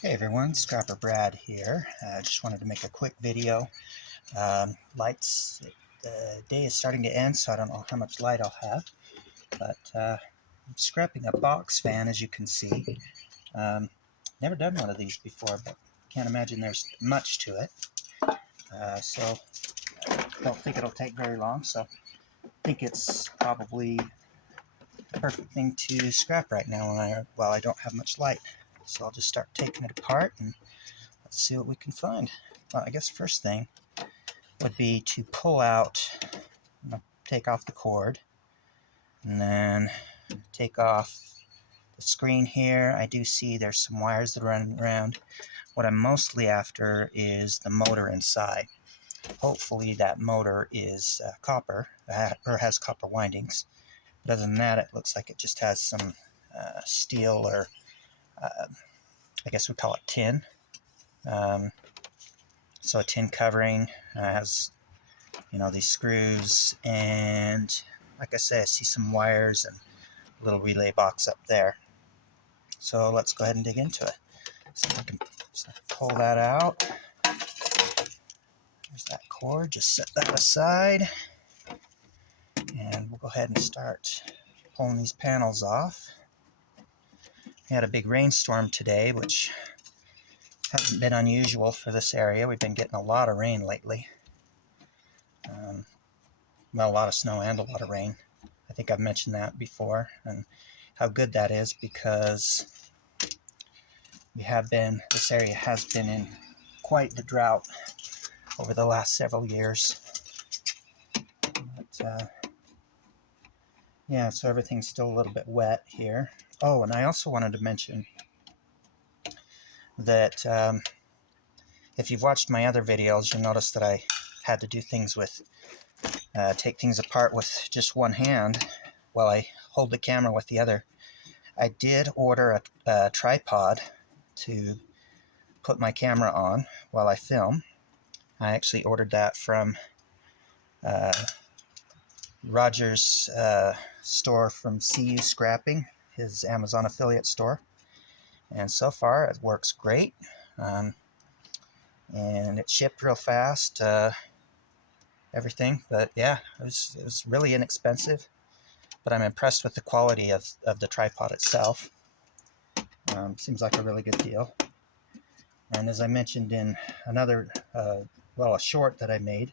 Hey everyone, Scrapper Brad here. Just wanted to make a quick video. The day is starting to end, so I don't know how much light I'll have. But I'm scrapping a box fan, as you can see. Never done one of these before, but can't imagine there's much to it. So don't think it'll take very long. So I think it's probably the perfect thing to scrap right now while I don't have much light. So I'll just start taking it apart and let's see what we can find. Well, I guess first thing would be to pull out, take off the cord, and then take off the screen here. I do see there's some wires that are running around. What I'm mostly after is the motor inside. Hopefully that motor is copper, or has copper windings. But other than that, it looks like it just has some steel, or I guess we call it tin. So a tin covering has, these screws, and like I say, I see some wires and a little relay box up there. So let's go ahead and dig into it. So we can pull that out. There's that cord, just set that aside. And we'll go ahead and start pulling these panels off. We had a big rainstorm today, which hasn't been unusual for this area. We've been getting a lot of rain lately. Well, a lot of snow and a lot of rain. I think I've mentioned that before, and how good that is, because this area has been in quite the drought over the last several years. But yeah, so everything's still a little bit wet here. Oh, and I also wanted to mention that if you've watched my other videos, you'll notice that I had to do things with, take things apart with just one hand while I hold the camera with the other. I did order a tripod to put my camera on while I film. I actually ordered that from Roger's store from CU Scrapping, his Amazon affiliate store. And so far it works great. And it shipped real fast, everything. But yeah, it was really inexpensive. But I'm impressed with the quality of the tripod itself. Seems like a really good deal. And as I mentioned in another, a short that I made,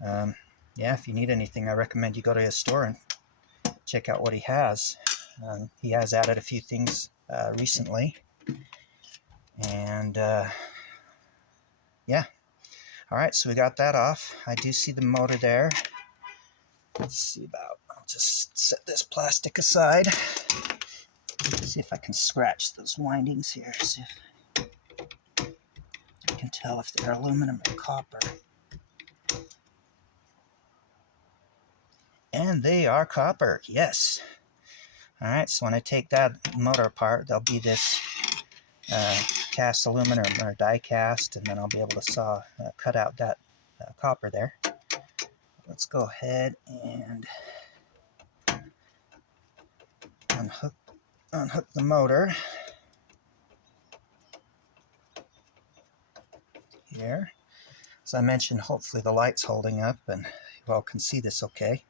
yeah, if you need anything, I recommend you go to his store and check out what he has. He has added a few things recently. And yeah. All right, so we got that off. I do see the motor there. Let's see I'll just set this plastic aside. See if I can scratch those windings here. See if I can tell if they're aluminum or copper. And they are copper, yes. All right, so when I take that motor apart, there'll be this cast aluminum or die cast, and then I'll be able to cut out that copper there. Let's go ahead and unhook the motor here. As I mentioned, hopefully the light's holding up and you all can see this okay.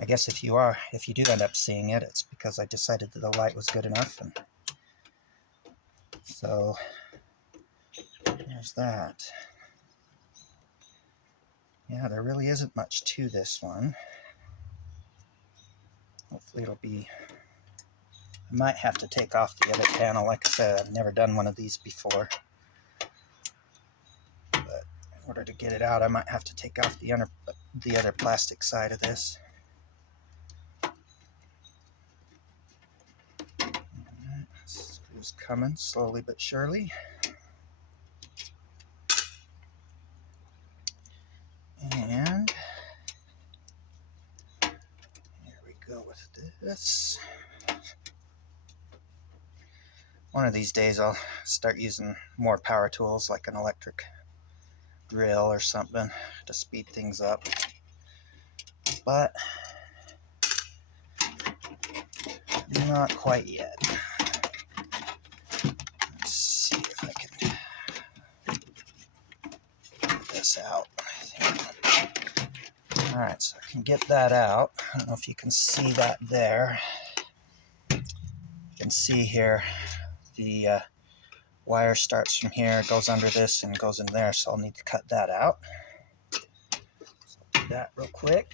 I guess if you do end up seeing it, it's because I decided that the light was good enough. And so there's that. Yeah, there really isn't much to this one. Hopefully it'll be... I might have to take off the other panel. Like I said, I've never done one of these before. But in order to get it out, I might have to take off the other plastic side of this. Screws coming slowly but surely. And here we go with this. One of these days I'll start using more power tools like an electric drill or something to speed things up. But not quite yet. Let's this out, I think. Alright, so I can get that out. I don't know if you can see that there. You can see here the wire starts from here, goes under this, and goes in there, so I'll need to cut that out. So I'll do that real quick.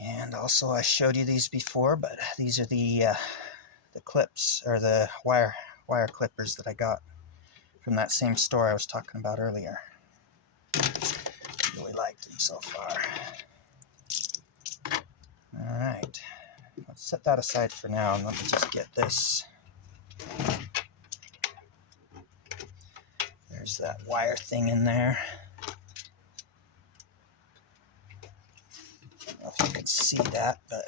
And also, I showed you these before, but these are the clips, or the wire clippers that I got from that same store I was talking about earlier. Really liked them so far. Alright, let's set that aside for now, and let me just get this. There's that wire thing in there. I don't know if you can see that, but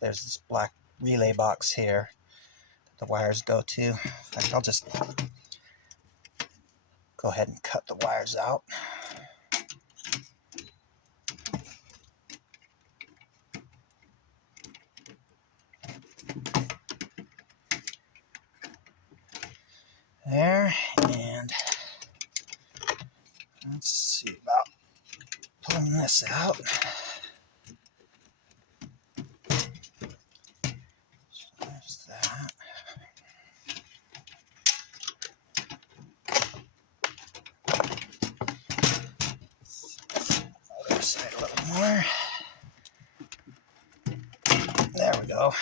there's this black relay box here that the wires go to. In fact, I'll just go ahead and cut the wires out. There, and let's see about pulling this out. There's that. Other side a little more. There we go.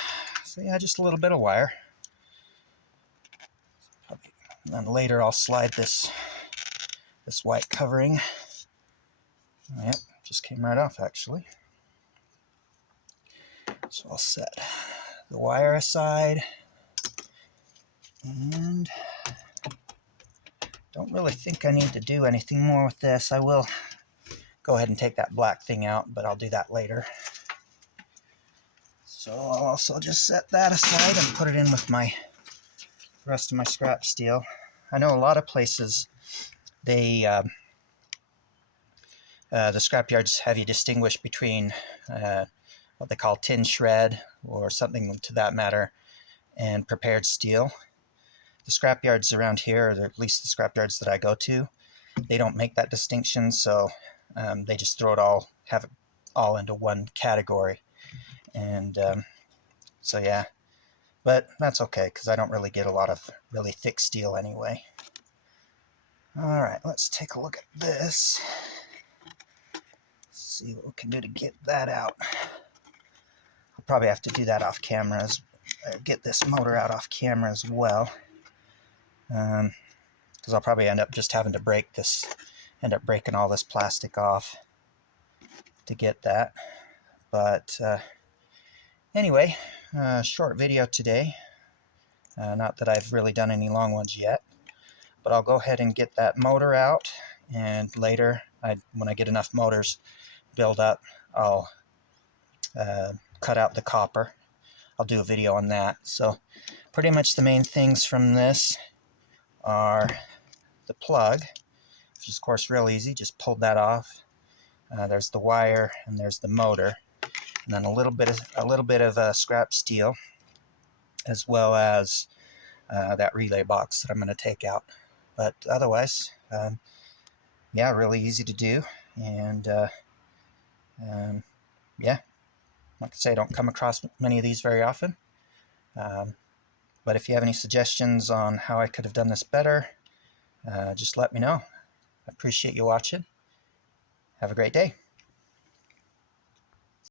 So yeah, just a little bit of wire. And then later I'll slide this white covering. Yep, just came right off actually. So I'll set the wire aside, and don't really think I need to do anything more with this. I will go ahead and take that black thing out, but I'll do that later. So I'll also just set that aside and put it in with the rest of my scrap steel. I know a lot of places, they the scrap yards have you distinguish between what they call tin shred or something to that matter and prepared steel. The scrap yards around here, or at least the scrap yards that I go to, they don't make that distinction, so they just have it all into one category. And so yeah, but that's okay because I don't really get a lot of really thick steel anyway. Alright, let's take a look at this. See what we can do to get that out. I'll probably have to do that off camera, get this motor out off camera as well, because I'll probably end up just having to end up breaking all this plastic off to get that. But anyway, short video today. Not that I've really done any long ones yet, but I'll go ahead and get that motor out, and later, when I get enough motors build up, I'll cut out the copper. I'll do a video on that. So pretty much the main things from this are the plug, which is of course real easy, just pulled that off. There's the wire, and there's the motor, and then a little bit of scrap steel, as well as that relay box that I'm going to take out. But otherwise, yeah, really easy to do, and yeah, like I say, I don't come across many of these very often. But if you have any suggestions on how I could have done this better, just let me know. I appreciate you watching. Have a great day.